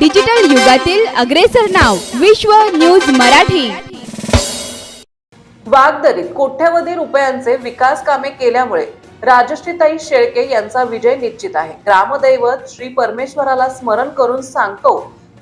Digital युगातील अग्रेसर नाव विश्व news Marathi. वागदरीत कोट्यवधी रुपयांचे विकास कामे केल्यामुळे राजश्रीताई शेळके यांचा विजय निश्चित आहे। ग्रामदैवत श्री परमेश्वराला स्मरण करून सांगतो,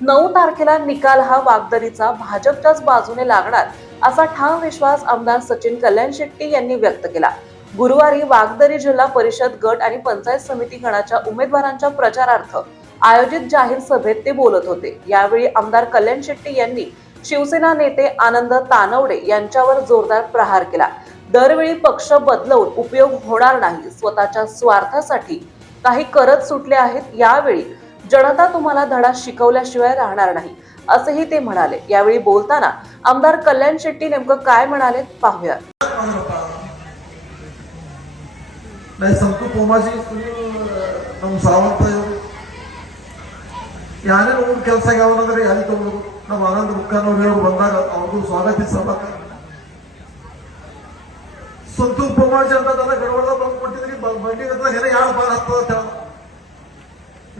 9 तारखेला निकाल हा वागदरीचा भाजपच्याच बाजूने लागणार असा ठाम विश्वास आमदार सचिन कल्याण शेट्टी यांनी व्यक्त केला। गुरुवारी वागदरी जिल्हा परिषद गट आणि पंचायत समिती गणाच्या उमेदवारांच्या प्रचारार्थ आयोजित जाहीर सभेत ते बोलत होते। यावेळी आमदार कल्याण शेट्टी यांनी शिवसेना नेते आनंद तानवडे यांच्यावर जोरदार प्रहार केला। दरवेळी पक्ष बदलवून उपयोग होणार नाही, स्वतःच्या स्वार्थासाठी काही करत सुटले आहेत। यावेळी जनता तुम्हाला धडा शिकवल्याशिवाय राहणार नाही असेही ते म्हणाले। यावेळी बोलताना आमदार कल्याण शेट्टी नेमकं काय म्हणाले पाहूया। संतू पोमाजी ನಮ್ಮ ಸಾವಂತ ಯಾರೇ ಒಂದು ಕೆಲಸ ಯಾವನಾದ್ರೆ ಯಾರಿಗೆ ತಗೊಂಡು ನಮ್ಮ ಆನಂದ ಮುಖಾನವ್ರು ಬಂದಾಗ ಅವ್ರಿಗೂ ಸ್ವಾಗತಿಸಬೇಕು। ಸಂತೂ पोमाजी ಅಂತ ನನ್ನ ಗಡವಡದ ಬಂದು ಕೊಟ್ಟಿದ್ರಿ ಬಂಡಿ ಅಂತ ಹೇಳಿ ಯಾರು ಬಾರ ಹತ್ತದ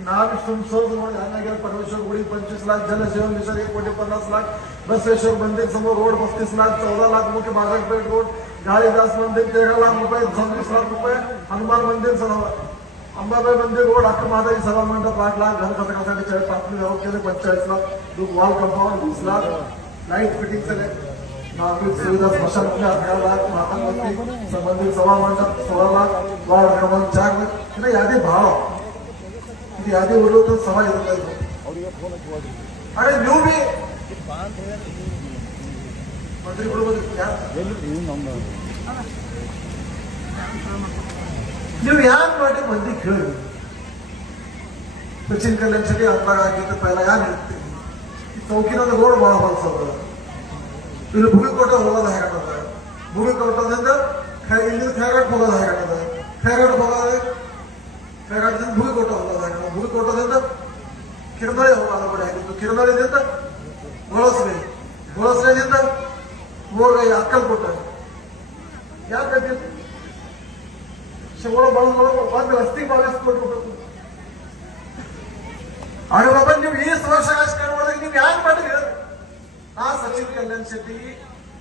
ನಾವು ಸಂಸೋದು ನೋಡಿ ಹಂಗಾಗೆ परमेश्वर गुड़ी 25 लाख जल जीवन मिशन 1 कोटी 50 लाख बसवेश्वर मंदिर समोर रोड 35 लाख 14 लाख मुख्य बाजारपेठ रोड गाळीदास मंदिर 13 लाख रुपये 26 लाख रुपये हनुमान मंदिर अंबाबाई मंदिर रोड अख्खा महादेवी सभा मंडप 8 लाख घर खर्चासाठी 45 lakh wall compound 20 lakh light fitting नागरिक सुविधा स्मशानभूमी 11 लाख माता मंदिर संबंधित सभा मंडप 16 लाख वार्ड क्रमांक 4 लाख यादी भाव यादी बोलो तो सभा अरे न्यू भी मंत्री ನೀವು ಯಾರು ಮಾಡಿ ಮಂದಿ ಕೇಳಿ ಸಚಿನ್ ಕಲ್ಯಾಣ್ ಶೆಟ್ಟಿ ಅಂದಾಗ ಆಗಿತ್ತು ಪೈಲ ಯಾರು ಹೇಳ್ತೀವಿ ಈ ಚೌಕಿನೊಂದು ರೋಡ್ ಭಾಳ ಹೊಲಸದ ಇಲ್ಲಿ ಭೂಮಿಕೋಟ ಹೋಗೋದು ಹೇಗದ ಭೂಮಿಕೋಟದಿಂದ ಇಲ್ಲಿ ಖೈರಾಟ್ ಹೋಗೋದು ಹೇಗದ ಖೈರಾಟ್ ಹೋಗೋದು ಖೈರಾಟದಿಂದ ಭೂಮಿಕೋಟ ಹೋಗೋದು ಹೇಗದ ಭೂಮಿಕೋಟದಿಂದ ಕಿರಣಾಳಿ ಹೋಗೋದು ಕೂಡ ಹೇಗಿತ್ತು ಕಿರಣಾಳಿದಿಂದ ಗೊಳಸ್ರೆದಿಂದ ಹೋಗಿ ಅಕ್ಕಲ್ಕೋಟ ಯಾಕೆ ಕಟ್ಟಿತ್ತು शेवळ ಒಂದು ರಸ್ತೆ ಬಾಗಿಸ್ಕೊಟ್ಬಿಟ್ಟು अरे बाबा ನೀವು 20 ವರ್ಷ ರಾಜಕಾರಣ ಮಾಡಿದ್ರೆ ನೀವು ಯಾಕೆ ಮಾಡಿದ್ರಿ ಆ ಸಚಿನ್ ಕಲ್ಯಾಣ್ ಶೆಟ್ಟಿ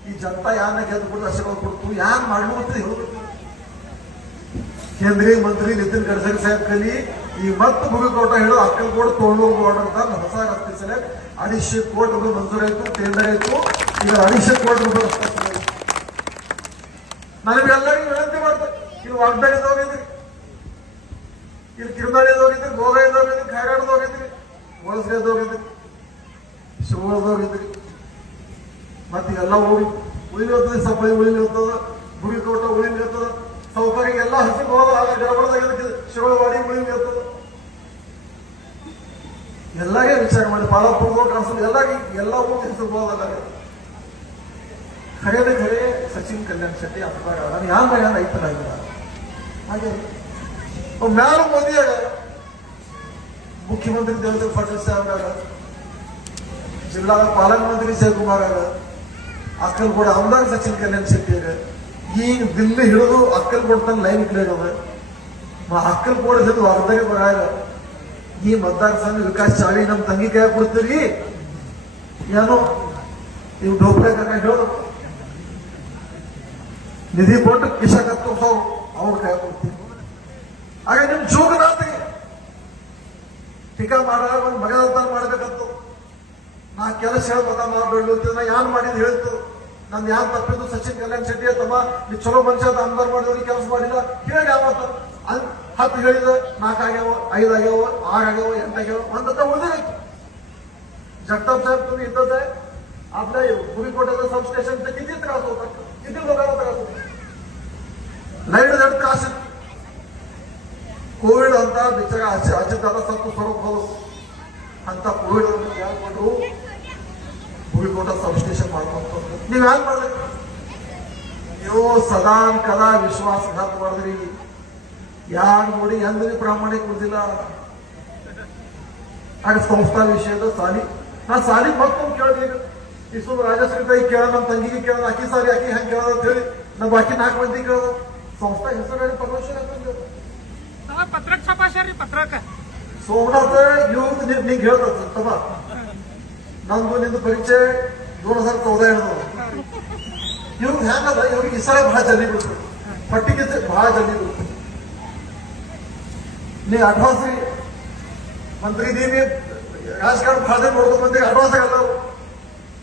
ಈ ಜನತಾ ಯಾರನ್ನ ಗೆದ್ದುಕೊಂಡು ಆಶೀರ್ವಾದ ಕೊಡ್ತು ಯಾರು ಮಾಡಲು ಅಂತ ಹೇಳ್ಬೇಕು। ಕೇಂದ್ರೀಯ ಮಂತ್ರಿ ನಿತಿನ್ ಗಡ್ಕರಿ ಸಾಹೇಬ್ ಕಲಿ ಈ ಮತ್ತೆ ಭೂಮಿಕೋಟ ಹೇಳೋ ಅಕ್ಕಲ್ಕೋಟ ತೋಳೂರು ರೋಡ್ ಅಂತ ಹೊಸ ರಸ್ತೆ ಸಲ 250 ಕೋಟಿ ರೂಪಾಯಿ ಮಂಜೂರಾಯಿತು, ಟೆಂಡರ್ ಆಯಿತು। ಈಗ 250 ಕೋಟಿ ರೂಪಾಯಿ ರಸ್ತೆ ನನಗೆಲ್ಲರಿಗೂ ವಿನಂತಿ ಮಾಡ್ತಾರೆ, ಇಲ್ಲಿ ವಾಗ್ದಾಳಿದ ಹೋಗಿದ್ರಿ, ಇಲ್ಲಿ ಕಿರುದಾಳಿದ ಹೋಗಿದ್ರಿ, ಗೋಗಾಯ್ದ ಹೋಗಿದ್ರಿ, ಖೈರಾಡ್ದ ಹೋಗಿದ್ರಿ, ಮೊಳಸ್ಗೈದ ಹೋಗಿದ್ರಿ, ಶಿವದ ಹೋಗಿದ್ರಿ, ಮತ್ತೆ ಎಲ್ಲ ಹೋಗಿ ಉಳಿಲಿರ್ತದೆ, ಸಪ್ಪಳಿ ಉಳಿಲಿರ್ತದ, ಭೂಮಿಕೋಟ ಉಳಿಲಿರ್ತದ, ಸೌಕರ್ಯ ಎಲ್ಲ ಹಸಿರು ಹೋದ ಗಡಬಡದಾಗ ಶಿವವಾಡಿ ಉಳಿಲಿರ್ತದ। ಎಲ್ಲಾಗೆ ವಿಚಾರ ಮಾಡಿ ಪಾಲಪುರ ಕಾಣಿಸೋದು ಎಲ್ಲ ಹೆಸರು ಹೋದಾಗ खरे खरे सचिन कल्याण शेट्टी अखबार या महिन्यात ऐकलं हागे मॅम मोदी मुख्यमंत्री देवेंद्र फडणवीस साहेब जिल्हा पालकमंत्री जयकुमार अक्कलकोट आमदार सचिन कल्याण शेट्टी ಈಗ ದಿಲ್ಲಿ ಹಿಡಿದು ಅಕ್ಕಲ್ಕೋಟ್ ತನಕ ಲೈನ್ ಇಟ್ಲೇಗದ ಅಕ್ಕಲ್ಕೋಟ್ ಜೊತೆ ವಾಗ್ದಾರಿ ಬರಾಗ ಈ मतदारसंघ विकास ಚಾವಿ ನಮ್ಮ ತಂಗಿ ಕೈ ಕೊಡ್ತೀರಿ ಏನೋ ನೀವು ढोकळे ಕೈ ಹೇಳೋದು ನಿಧಿ ಕೊಟ್ಟು ಕಿಶಕತ್ತು ಅವ್ರ ಕೈ ಕೊಡ್ತೀವಿ। ಹಾಗೆ ನಿಮ್ ಜೋಗನಾಥಿ ಟೀಕಾ ಮಾಡ ಒಂದು ಮಗದ ಮಾಡ್ಬೇಕಂತ ನಾ ಕೆಲಸ ಹೇಳ್ಬೋದ ಮಾಡ್ಬೇಡ ನಾ ಯಾನ್ ಮಾಡಿದ್ ಹೇಳ್ತು ನಂದು ಯಾನ್ ತಪ್ಪಿದ್ದು ಸಚಿನ್ ಕಲ್ಯಾಣ್ ಶೆಟ್ಟಿ ತಮ್ಮ ನೀ ಚಲೋ ಮನುಷ್ಯ ಆಮದಾರ್ ಮಾಡಿದವ್ರಿಗೆ ಕೆಲಸ ಮಾಡಿಲ್ಲ ಹೇಳಿ ಯಾವತ್ತ 10 ಹೇಳಿದ 4 ಆಗ್ಯಾವ 5 ಆಗ್ಯಾವ 6 ಆಗ್ಯಾವ 8 ಆಗ್ಯಾವ ಒಂದತ್ತ ಉಳಿದಿತ್ತು। जगताप साहेब तुम्ही इथंच आहे, आपल्या भूमिकोटाचं सबस्टेशन किती त्रास होता, किती लोकांना त्रास होता, लाईट जर त्रास कोविड ಅಂತ बिचारा अजितदादा सत्तू स्वरूप ಅಂತ ಕೋವಿಡ್ ಅಂತ ಹೇಳ್ಕೊಂಡ್ರು ಭೂಮಿಕೋಟ सबस्टेशन ಮಾಡ್ಕೊಂಡು ನೀವು ಯಾಕೆ ಮಾಡಿದ್ರಿ? ನೀವು ಸದಾ ಕದಾ ವಿಶ್ವಾಸಘಾತ ಮಾಡಿದ್ರಿ, ಯಾರು ನೋಡಿ ಎಂದ್ರಿ ಪ್ರಾಮಾಣಿಕ ಉಳಿದಿಲ್ಲ। ಹಾಗೆ ಸಂಸ್ಥಾ ವಿಷಯದ ಸಾಲಿ ನಾ ಸಾಲಿ ಮತ್ತೊಂದು ಕೇಳಿದೆ, ಇಷ್ಟು ರಾಜಶ್ರೀತಾಯಿ ಕೇಳ, ನಮ್ಮ ತಂಗಿಗೆ ಕೇಳ, ಅಕ್ಕಿ ಸಾರಿ ಅಕ್ಕಿ ಹೆಂಗೆ ಕೇಳೋದು ಅಂತ ಹೇಳಿ ನಮ್ಮ ಬಾಕಿ 4 ಮಂದಿ ಕೇಳೋದು ಸಂಸ್ಥಾ ಹೆಸರು ಹೇಳಿ ಪರಮೇಶ್ವರ पत्रक छापाशारी पत्रक सोमनाथ ಯುವಕ ನೀವು ಹೇಳ್ತದ ತಮ್ಮ ನಂದು ನಿಂದು ಪರಿಚಯ 2014 ಹಿಡಿದು ಇವ್ರಿಗೆ ಹ್ಯಾಂಗದ ಇವ್ರಿಗೆ ಈ ಸಲ ಬಹಳ ಜಲ್ದಿ ಬಿಡ್ತು ಪಟ್ಟಿಗೆ ಬಹಳ ಜಲ್ದಿ ಬಿಡ್ತು ನೀ ಅಡ್ವಾನ್ಸ್ ರೀ ಮಂತ್ರಿ ಇದೀನಿ ರಾಜಕಾರಣ ಬಹಳ ಜನ ನೋಡ್ಕೊಂಡು ಬಂದ್ರೆ ಅಡ್ವಾನ್ಸ್ ಆಗಲ್ಲ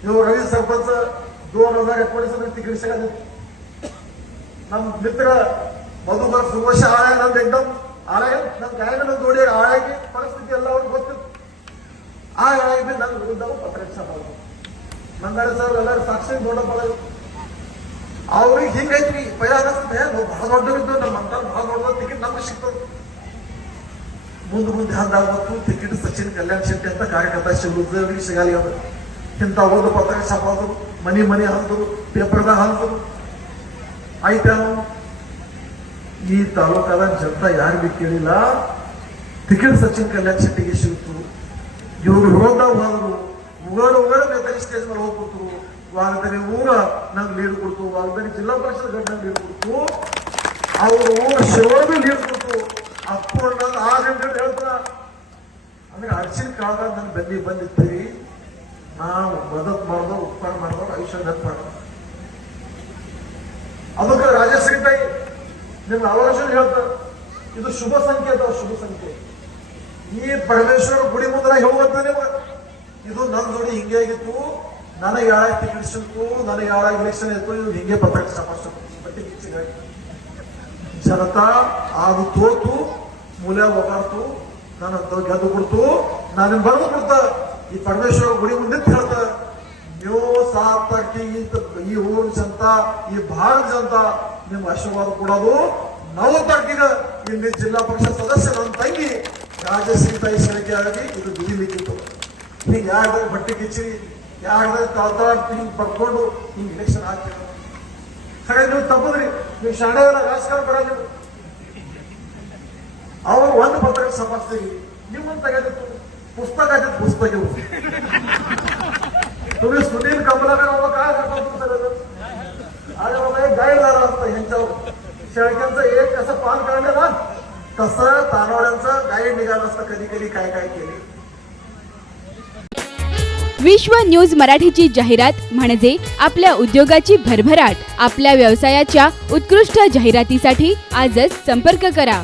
ಇವ್ರು ರವಿ ಸರ್ಪಂಚ 2019 तिकीट ಸಿಗಲ್ಲ ನಮ್ಮ ಮಿತ್ರ ಮಧುಕರ್ ಸುಭಾಷ ಆಳ ನಮ್ದು ಎಕ್ದಮ್ ಆಳಾಗ ನಮ್ ಗಾಯನ ಜೋಡಿ ಆಳಾಗಿ ಪರಿಸ್ಥಿತಿ ಎಲ್ಲ ಅವ್ರಿಗೆ ಗೊತ್ತಿತ್ತು ಆ ಆಳಾಗಿ ನನ್ನ ವಿರುದ್ಧ ಪತ್ರಕ್ಷ ಮಾಡೋದು ಮಂಗಳ ಸರ್ ಎಲ್ಲರೂ ಸಾಕ್ಷಿ ನೋಡಬಲ್ಲ ಅವ್ರಿಗೆ ಹಿಂಗೈತ್ರಿ ಭಯ ಅನಿಸ್ತದೆ ಬಹಳ ದೊಡ್ಡವಿದ್ದು ನಮ್ಮ ಅಂತ ಬಹಳ ದೊಡ್ಡ ಟಿಕೆಟ್ ನಮ್ಗೆ ಸಿಗ್ತದೆ ಮುಂದೆ ಹಂದಾಗ್ಬತ್ತು ಟಿಕೆಟ್ ಸಚಿನ್ ಕಲ್ಯಾಣ್ ಶೆಟ್ಟಿ ಅಂತ ಕಾರ್ಯಕರ್ತ ಶಿವರುದ್ರಿಗೆ ಸಿಗಲಿ ಅವರು ಇಂಥ ಓದು ಪತ್ರ ಛಾಪೋದು ಮನಿ ಹಂದ್ರು ಪೇಪರ್ದಾಗ ಹಂದ್ರು ಆಯ್ತಾನು ಈ ತಾಲೂಕಾದ ಜನತಾ ಯಾರಿಗೂ ಕೇಳಿಲ್ಲ ಟಿಕೆಟ್ ಸಚಿನ್ ಕಲ್ಯಾಣ್ ಶೆಟ್ಟಿಗೆ ಸಿಗುತ್ತು ಇವರು ವಿರೋಧ ಹೋದ್ರು ಉಗಾಡ ಬೇಕಾದ್ರೆ ಸ್ಟೇಜ್ ಮೇಲೆ ಹೋಗ್ಬಿಟ್ರು ವಾರದಲ್ಲಿ ಊರ ನಂಗೆ ಲೀಡ್ ಕೊಡ್ತು ವಾರದಲ್ಲಿ ಜಿಲ್ಲಾ ಪರಿಷತ್ ಗಂಟೆ ಲೀಡ್ ಕೊಡ್ತು ಅವರು ಊರ ಶಿವರ್ಗೂ ಲೀಡ್ ಕೊಡ್ತು ಅಪ್ಪು ನಾನು 6 ಗಂಟೆ ಹೇಳ್ತಾರ ಅಂದ್ರೆ ಅರ್ಚಿನ ಕಾಲದಾಗ ನನ್ನ ಬೆನ್ನಿ ಬಂದಿದ್ದೀರಿ ನಾವು ಮದತ್ ಮಾಡಿದೋ ಉಪಕಾರ ಮಾಡಿದೋ ಆಯುಷ್ಯ ಮಾಡ್ದೋ ಅದಕ್ಕೆ ರಾಜೇಶ್ವರಿ ತಾಯಿ ನಿಮ್ಗೆ ಅವಕಾಶ ಹೇಳ್ತಾರೆ ಇದು ಶುಭ ಸಂಕೇತ ಶುಭ ಸಂಖ್ಯೆ ಈ ಪರಮೇಶ್ವರ ಗುಡಿ ಮುಂದೆ ಹೋಗುತ್ತಾನೆ ಇದು ನನ್ನ ಜೋಡಿ ಹಿಂಗೆ ಆಗಿತ್ತು ನನಗೆ ಯಾವಾಗ ಟಿಕೆಟ್ ಸಿಕ್ತು ನನಗೆ ಯಾವಾಗ ಇಲೆಕ್ಷನ್ ಇತ್ತು ಇದು ಹಿಂಗೆ ಪತ್ರಕ್ಕೆ ಸಪಾಸ ಜನತಾ ಅದು ತೋತು ಮೂಲ್ಯ ಹೋಗಾರ್ತು ನಾನು ಗೆದ್ದು ಕೊಡ್ತು ನಾನು ಬರೆದು ಕೊಡ್ತ ಈ ಪರಮೇಶ್ವರ ಗುಡಿ ಮುಂದೆ ಹೇಳ್ತ ನೀವು 7 ತಾರೀಕಿಗೆ ಈ ಊರಿನ ಜನತಾ ಈ ಭಾರತ ಜನತಾ ನಿಮ್ಗೆ ಆಶೀರ್ವಾದ ಕೊಡೋದು 9 ತಾರೀಕಿಗೆ ಇಲ್ಲಿ ಜಿಲ್ಲಾ ಪರಿಷತ್ ಸದಸ್ಯ ನನ್ನ ತಂಗಿ ರಾಜಶ್ರೀ ತಾಯಿ ಸೆಳಕೆ ಆಗಿ ಇದು ಬಿಡಿಲಿಕ್ಕಿತ್ತು ಹಿಂಗೆ ಯಾರ್ದಾಗ ಬಟ್ಟೆ ಕಿಚ್ಚಿ ಯಾರ್ದಾಗ ತಾಳ್ತಾಡ್ ಹಿಂಗೆ ಬರ್ಕೊಂಡು ಹಿಂಗೆ ಇಲೆಕ್ಷನ್ ಆಗ್ತೀರ ಹಾಗಾಗಿ ನೀವು ತಪ್ಪದ್ರಿ ನೀವು ಶಾಣೆಯಲ್ಲ ರಾಜಕಾರಣ ಬರಲ್ಲ ಅವರು ಒಂದು ಪತ್ರಕ್ಕೆ ಸಪಾಸ್ತೀರಿ ನೀವು ಒಂದು ತೆಗೆದಿತ್ತು पुस्तक आहेत पुस्तक तुम्ही सुनील कमलाकर बाबा काय करता पुस्तकाचं अरे बाबा एक गाईड झाला असतं ह्यांच्यावर शेळक्यांचं एक कसं पान काढलं ना तसं तानवड्यांचं गाईड निघालं असतं कधी कधी काय काय केली विश्व न्यूज मराठीची जाहिरात म्हणजे आपल्या उद्योगाची भरभराट आपल्या व्यवसायाच्या उत्कृष्ट जाहिरातीसाठी आजच संपर्क करा.